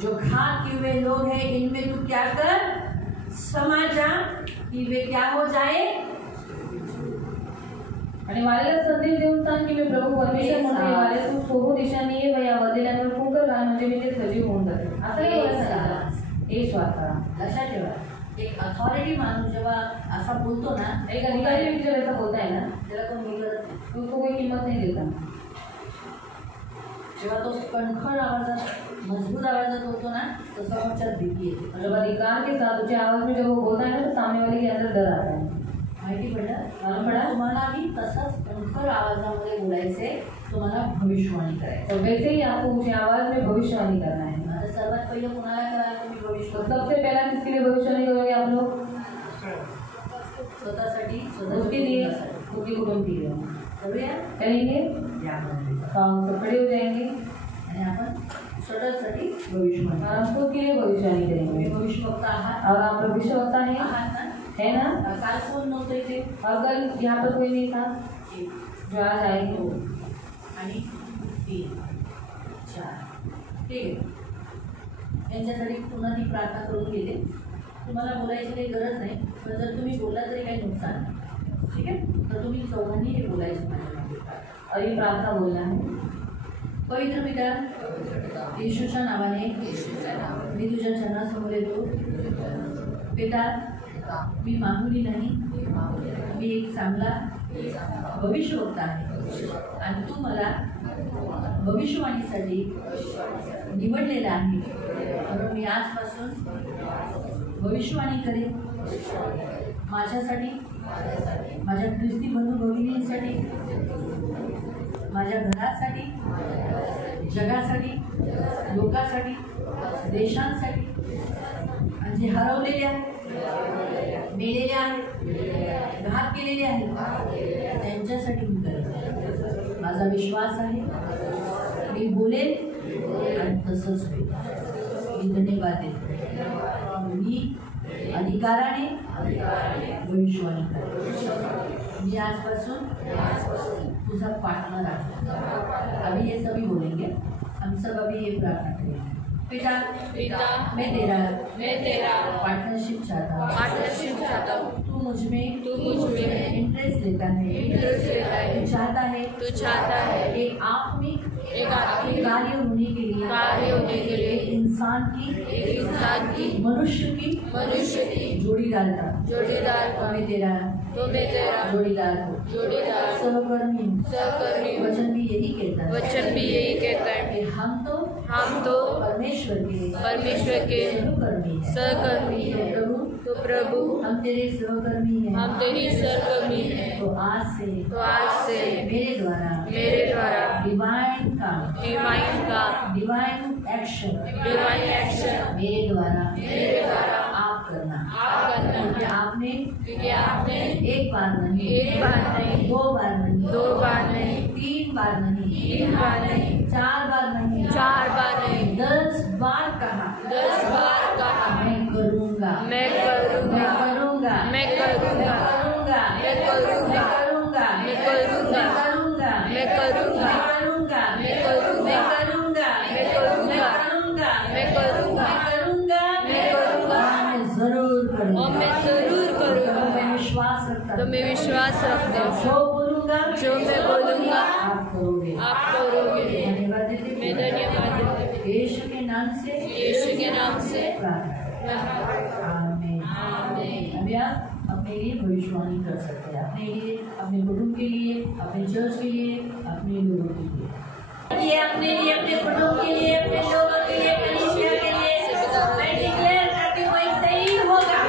जो घात किए हुए लोग हैं इनमें तू क्या कर, समा जा कि वे क्या हो जाए. आणि वाऱ्याला संदेश देऊन सांग की मी प्रभू परमेश्वर म्हणतो वाऱ्या तू सोहू दिशाने ये व या वदिलांवर फुंकर घाल म्हणजे मी ते सजीव होऊन जाते. असं नाही बोलायचं. एक श्वास करा. लक्षात ठेवा. एक अथॉरिटी माणूस जेव्हा असा बोलतो ना, एक अधिकारी व्यक्ति जब ऐसा बोलता है ना, त्याला कोण बोलत तो उसको कोई कीमत नहीं देता. जेव्हा तो कणखर आवाजात, मजबूत आवाजात होतो ना, तो समोरच्यात भीती येते. जब अधिकार के साथ ऊंचे आवाज में जब वो बोलता है ना तो सामने वाले के अंदर डर आता है. माहिती पडलं. पडा. तुम्हालाही तसंच कणखर आवाजामध्ये बोलायचे. तुम्हाला भविष्यवाणी करायचं. और वैसे ही आपको ऊंचे आवाज में भविष्यवाणी करना है. आता सर्वात पहिले कुणाला करायला तुम्ही तो भविष्यवाणी. सबसे पहला किसके लिए भविष्यवाणी करोगे आप लोग. स्वतःसाठी, उसके लिए, उसके कुटुंब के लिए करूया. करेंगे. तो हम सब खड़े हो जाएंगे आणि आपण स्वतःसाठी भविष्यवाणी. और हम खुद के लिए भविष्यवाणी तुम्ही करेंगे. भविष्यवक्ता आहात. और आप भविष्यवक्ता है ना. है ना. काल कोण नव्हतं इथे. और कल यहाँ पर कोई नहीं था जो आज आएंगे. आणि 3 4 ठीक आहे. यांच्यासाठी पुन्हा ती प्रार्थना करून गेले. तुम्हाला बोलायची काही गरज नाही. पण जर तुम्ही बोलला तरी काही नुकसान नाही. ठीक आहे. तर तुम्ही चौघांनी हे बोलायचं माझ्यामध्ये. और ये प्रार्थना बोलना है. पवित्र पिता येशूच्या नावाने मी तुझ्या चरणासमोर येतो. पिता मी मामुली नाही. मी एक चांगला भविष्यवक्ता आहे आणि तू मला भविष्यवाणीसाठी निवडलेलं आहे. म्हणून मी आजपासून भविष्यवाणी करेन. माझ्यासाठी, माझ्या ख्रिस्ती बंधू भगिनींसाठी, माझ्या घरासाठी, जगासाठी, लोकांसाठी, देशांसाठी आणि जे हरवलेले आहेत, मेलेले आहेत, घात केलेले आहेत त्यांच्यासाठी मी करेन. माझा विश्वास आहे. मी बोलेन आणि तसंच होईल. मी धन्यवाद देतो. मी अधिकाराने भविष्यवाणी करेन. मी आजपासून तुझा पार्टनर आहे. अभी ये सभी बोलेंगे. हम सब अभी ये प्रार्थना करेंगे. पिता मैं तेरा पार्टनरशिप चाहता हूँ. तू मुझ में इंटरेस्ट लेता है. तू चाहता है एक आत्मिक कार्य होने के लिए इंसान की मनुष्य की जोड़ीदार का जोड़ीदार को सहकर्मी वचन भी यही कहता है कि हम तो परमेश्वर के सहकर्मी हैं। तो प्रभु हम तेरे सहकर्मी हैं। तो आज से मेरे द्वारा डिवाइन एक्शन मेरे द्वारा आप करना। क्योंकि आपने एक बार नहीं, दो बार नहीं, तीन बार नहीं, चार बार नहीं, 10 बार कहा मैं करूँगा। तो मैं विश्वास रखता हूँ जो मैं बोलूँगा आप करोगे। मैं धन्यवाद देता हूँ। यीशु के नाम से आमीन। अभी आप अपने लिए भविष्यवाणी कर सकते हैं, अपने लिए, अपने कुटुंब के लिए, अपने चर्च के लिए, अपने लोगों के लिए, अपने कुटुंब के लिए, अपने लोगों के लिए, कलीसिया के लिए। मैं डिक्लेयर करती हूँ ऐसे ही होगा।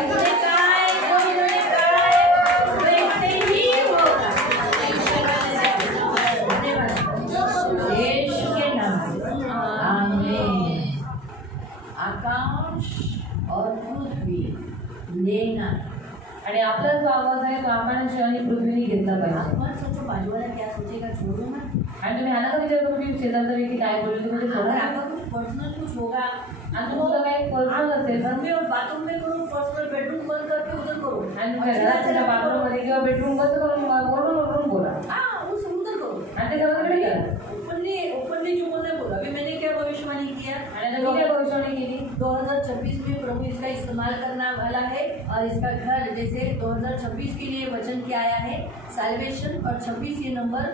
उसने कहा है, उन्होंने कहा है, वैसे ही होगा। यीशु के नाम से आमीन। आकाश और पृथ्वी लेना आणि आपला जो आवाज आहे तो आकाश आणि पृथ्वीने घेतला पाहिजे। मत सोचो बाजूवाला क्या सोचेगा, छोड़ो ना। आणि तुम्ही ह्याला का विचार करून शेजारचा व्यक्ती काय बोलतो ते म्हणजे अगर सोडा। आपका कुछ पर्सनल कुछ होगा आणि तुमचं काही पर्सनल असेल घर में और बाथरूम में करो, पर्सनल बेडरूम बंद करके उधर करो। आणि तुमच्या घराच्या बाथरूममध्ये किंवा बेडरूम बंद करून ओरडून बोला वो उधर करो। आणि ते घराकडे करा। ओपनली जो बोलना बोला। अभी मैंने क्या भविष्यवाणी किया, आणि आता मी काय भविष्यवाणी केली 2026 में प्रभु इसका इस्तेमाल करने वाला है और इसका घर जैसे 2026 के लिए वचन क्या आया है सैल्वेशन। और 26 ये नंबर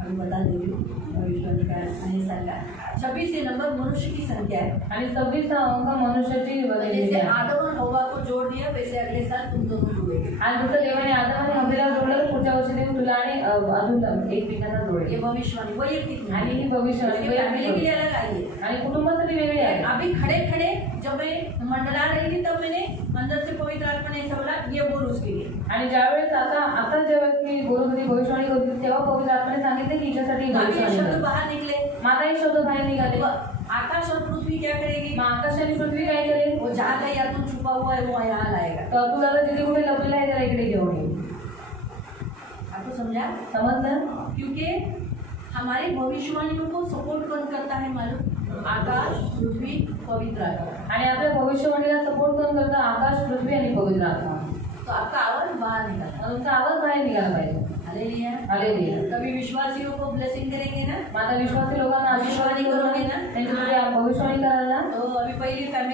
अभी बता देती हूँ भविष्यवाणी का नए साल का 26 ये नंबर मनुष्य की संख्या है। आणि 26 अंक मनुष्याची जैसे आदम और हवा को जोड़ दिया वैसे अगले साल तुम दोनों जुड़ेगे। आणि जसं देवाने आदम आणि हव्वेला जोडलं तर पुढच्या वर्षी देव तुला आणि अजून एकमेकांना जोडेल। ये भविष्यवाणी वैयक्तिक आणि ही भविष्यवाणी फैमिली के लिए अलग आई है आणि कुटुंबासाठी वेगळी आहे। अभी खड़े जब मैं मंडला रही थी तब मैंने अंदर से पवित्र आत्मा ने ऐसा बोला ये बोल उसके लिए। आणि ज्यावेळेस आता ज्यावेळेस मी बोलत होती भविष्यवाणी करत होती तेव्हा पवित्र आत्म्याने सांगितले की हिच्यासाठी भविष्यवाणी शब्द कर। बाहर निकले, माझा एक शब्द बाहेर निघाले। आकाश और पृथ्वी क्या करेगी? मग आकाश आणि पृथ्वी काय करेल? वो जहाँ कहीं या तुम छुपा हुआ है वो यहाँ लाएगा। तर तुला जिथे कुठे लपलेला आहे त्याला इकडे घेऊन येईल। आपको समझा? समजलं? क्योंकि हमारी भविष्यवाणियों को सपोर्ट कौन करता है मालूम? आकाश, पृथ्वी, पवित्र आत्मा। आणि आपल्या भविष्यवाणीला सपोर्ट करून करतं आकाश, पृथ्वी आणि पवित्र आत्मा। तो आपका आवाज बाहर निकला, तुमचा आवाज बाहेर निघाला पाहिजे। Hallelujah, hallelujah. कभी विश्वासियों को ब्लेसिंग करेंगे ना, आता विश्वासी लोकांना भविष्यवाणी करोगे ना, त्यांच्यासाठी भविष्यवाणी करायला तो अभी पहली फैमिली